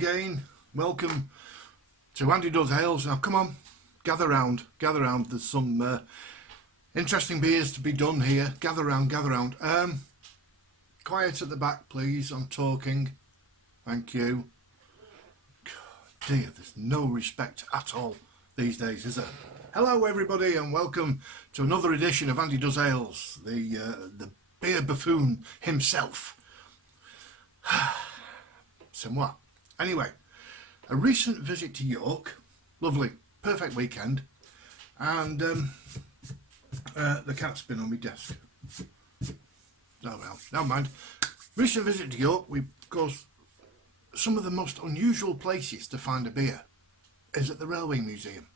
again. Welcome to Andy Does Ales. Now come on, gather round. There's some interesting beers to be done here. Gather round. Quiet at the back, please. I'm talking. Thank you. God, dear, there's no respect at all these days, is there? Hello everybody and welcome to another edition of Andy Does Ales, the beer buffoon himself. Somewhat. Anyway, a recent visit to York, lovely, perfect weekend, and the cat's been on my desk. Oh well, never mind. Recent visit to York, we, of course, some of the most unusual places to find a beer is at the Railway Museum.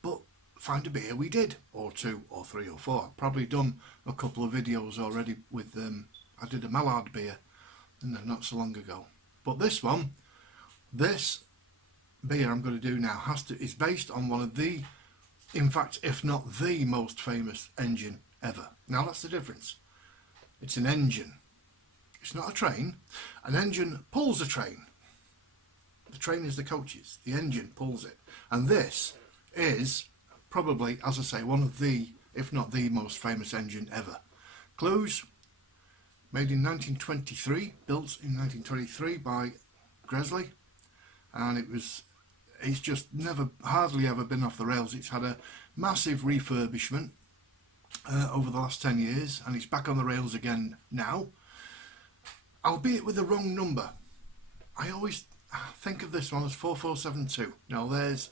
But find a beer we did, or two, or three, or four. I've probably done a couple of videos already with I did a Mallard beer not so long ago. But this beer I'm going to do now is based on one of the, in fact, if not the most famous engine ever. Now that's the difference. It's an engine. It's not a train. An engine pulls a train. The train is the coaches. The engine pulls it. And this is probably, as I say, one of the, if not the most famous engine ever. Clues, made in 1923, built in 1923 by Gresley, and it's just hardly ever been off the rails. It's had a massive refurbishment over the last 10 years, and it's back on the rails again now, albeit with the wrong number. I always think of this one as 4472. Now there's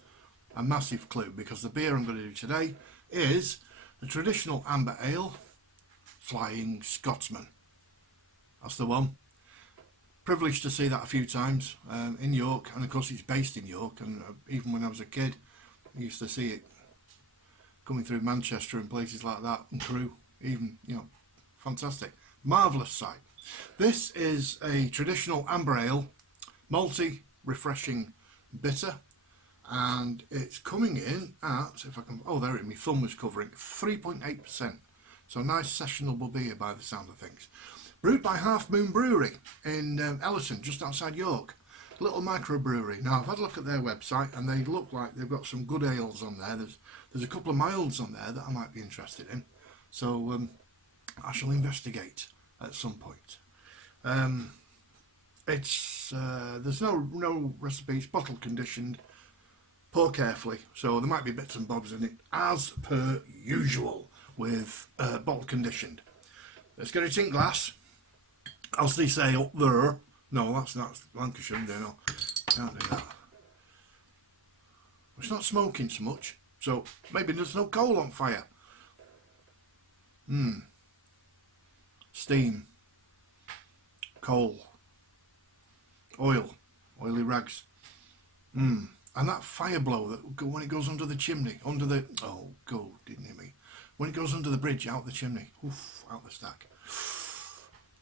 a massive clue, because the beer I'm going to do today is the traditional amber ale, Flying Scotsman. That's the one. Privileged to see that a few times in York, and of course it's based in York, and even when I was a kid I used to see it coming through Manchester and places like that, and Crewe even, you know, fantastic, marvellous sight. This is a traditional amber ale, malty, refreshing, bitter, and it's coming in at, if I can, oh there it is, my thumb was covering, 3.8%, so a nice sessionable beer by the sound of things. Brewed by Half Moon Brewery in Ellison, just outside York. Little microbrewery. Now I've had a look at their website and they look like they've got some good ales on there. There's a couple of milds on there that I might be interested in. So I shall investigate at some point. There's no recipe. It's bottle conditioned. Pour carefully. So there might be bits and bobs in it, as per usual with bottle conditioned. Let's get it in glass. As they say up there. No, that's not Lancashire. No, can't do that. It's not smoking so much, so maybe there's no coal on fire. Steam, coal, oily rags. And that fire blow that when it goes under the chimney, oh God, didn't hear me. When it goes under the bridge, out the chimney, oof, out the stack.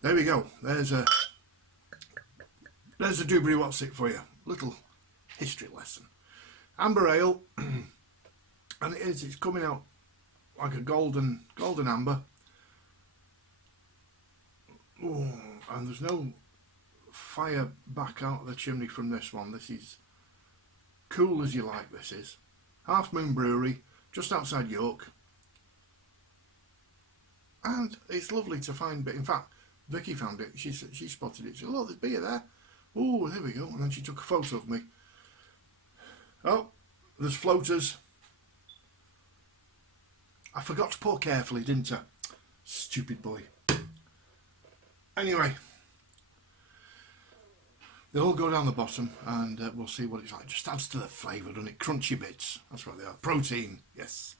There we go. There's a Dewberry What's It for you. Little history lesson. Amber ale, and it's coming out like a golden amber. Ooh, and there's no fire back out of the chimney from this one. This is cool as you like. This is Half Moon Brewery, just outside York. And it's lovely to find, but in fact, Vicky found it. She spotted it. She said, "Look, there's beer there." Oh, there we go. And then she took a photo of me. Oh, there's floaters. I forgot to pour carefully, didn't I? Stupid boy. Anyway, they'll all go down the bottom, and we'll see what it's like. Just adds to the flavour, doesn't it? Crunchy bits. That's what they are. Protein. Yes.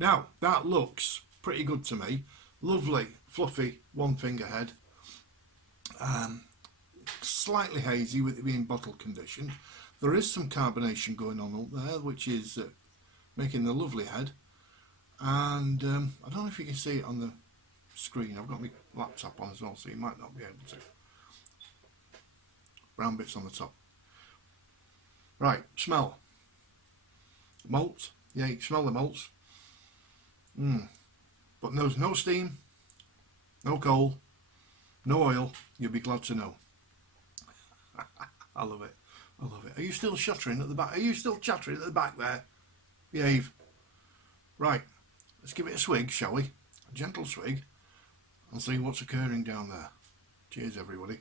Now that looks pretty good to me. Lovely, fluffy, one finger head. Slightly hazy with it being bottle conditioned. There is some carbonation going on up there, which is making the lovely head. And I don't know if you can see it on the screen. I've got my laptop on as well, so you might not be able to. Brown bits on the top. Right, smell. Malt. Yeah, you can smell the malts. But there's no steam, no coal, no oil. You'll be glad to know. I love it. I love it. Are you still shuttering at the back? Are you still chattering at the back there? Behave. Right, let's give it a swig, shall we? A gentle swig, and see what's occurring down there. Cheers, everybody.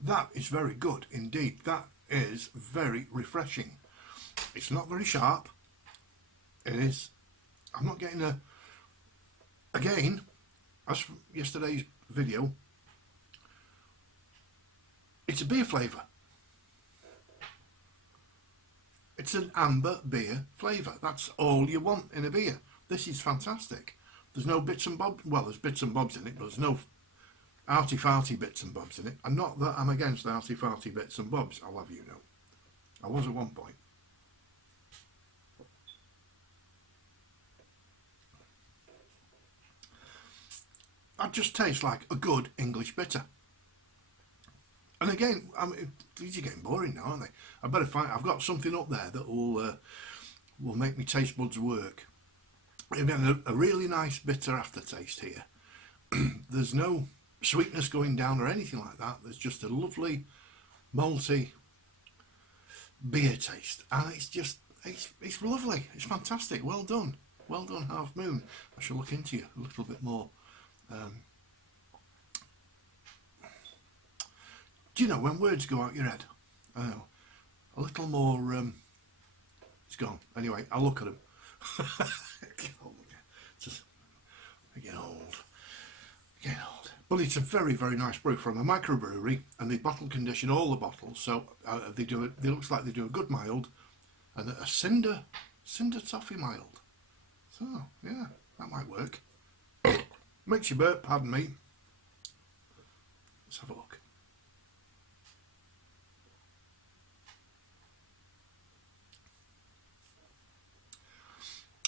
That is very good indeed. That is very refreshing. It's not very sharp. It is. I'm not getting a... Again, as from yesterday's video, it's a beer flavour. It's an amber beer flavour. That's all you want in a beer. This is fantastic. There's no bits and bobs. Well, there's bits and bobs in it, but there's no arty-farty bits and bobs in it. And not that I'm against arty-farty bits and bobs, I'll have you know. I was at one point. That just tastes like a good English bitter. And again, I mean, these are getting boring now, aren't they? I better find. I've got something up there that will make me taste buds work. Again, a really nice bitter aftertaste here. There's no sweetness going down or anything like that. There's just a lovely malty beer taste, and it's just it's lovely. It's fantastic. Well done, Half Moon. I shall look into you a little bit more. Do you know when words go out your head? I know. A little more. It's gone. Anyway, I'll look at them. Just getting old. Getting old. But it's a very, very nice brew from a microbrewery, and they bottle condition all the bottles. So they do it. It looks like they do a good mild, and a cinder toffee mild. So yeah, that might work. Makes you burp. Pardon me. Let's have a look.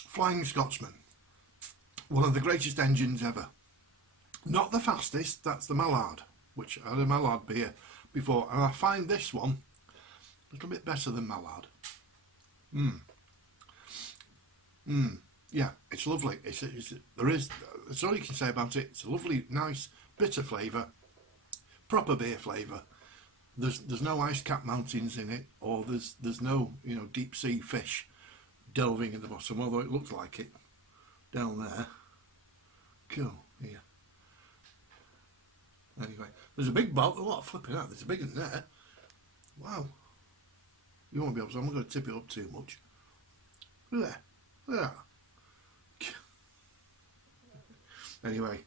Flying Scotsman, one of the greatest engines ever. Not the fastest, that's the Mallard, which I had a Mallard beer before, and I find this one a little bit better than Mallard. Yeah, it's lovely. That's all you can say about it. It's a lovely, nice, bitter flavour, proper beer flavour. There's no ice cap mountains in it, or there's no deep sea fish delving in the bottom, although it looks like it down there. Cool. Yeah. Anyway, there's a big bottle. What flipping out? There's a big one there. Wow. You won't be able to. I'm not going to tip it up too much. Look there. Look at that. Anyway,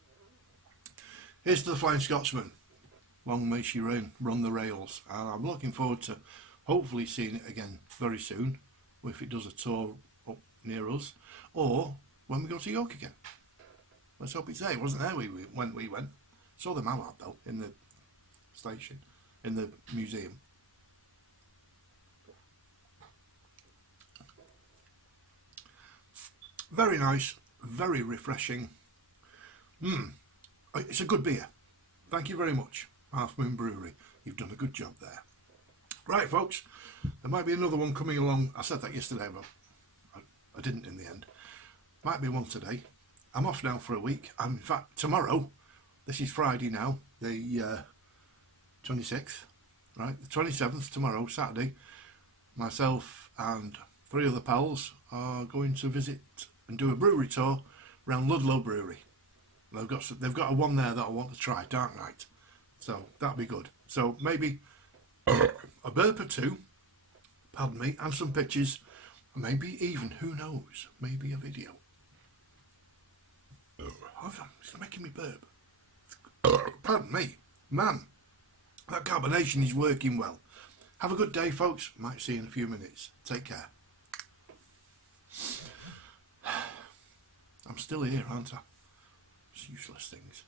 here's to the Flying Scotsman. Long may she run the rails. And I'm looking forward to hopefully seeing it again very soon, if it does a tour up near us, or when we go to York again. Let's hope it's there. It wasn't there when we went. Saw the Mallard though in the station, in the museum. Very nice, very refreshing. It's a good beer. Thank you very much, Half Moon Brewery. You've done a good job there. Right, folks, there might be another one coming along. I said that yesterday, but I didn't in the end. Might be one today. I'm off now for a week. In fact, tomorrow, this is Friday now, the 26th, right? The 27th, tomorrow, Saturday, myself and 3 other pals are going to visit and do a brewery tour around Ludlow Brewery. They've got a one there that I want to try, Dark Knight. So that'll be good. So maybe a burp or two, pardon me, and some pictures, maybe even, who knows, maybe a video. It's making me burp. Pardon me, man, that carbonation is working well. Have a good day, folks. Might see you in a few minutes. Take care. I'm still here, aren't I? It's useless things.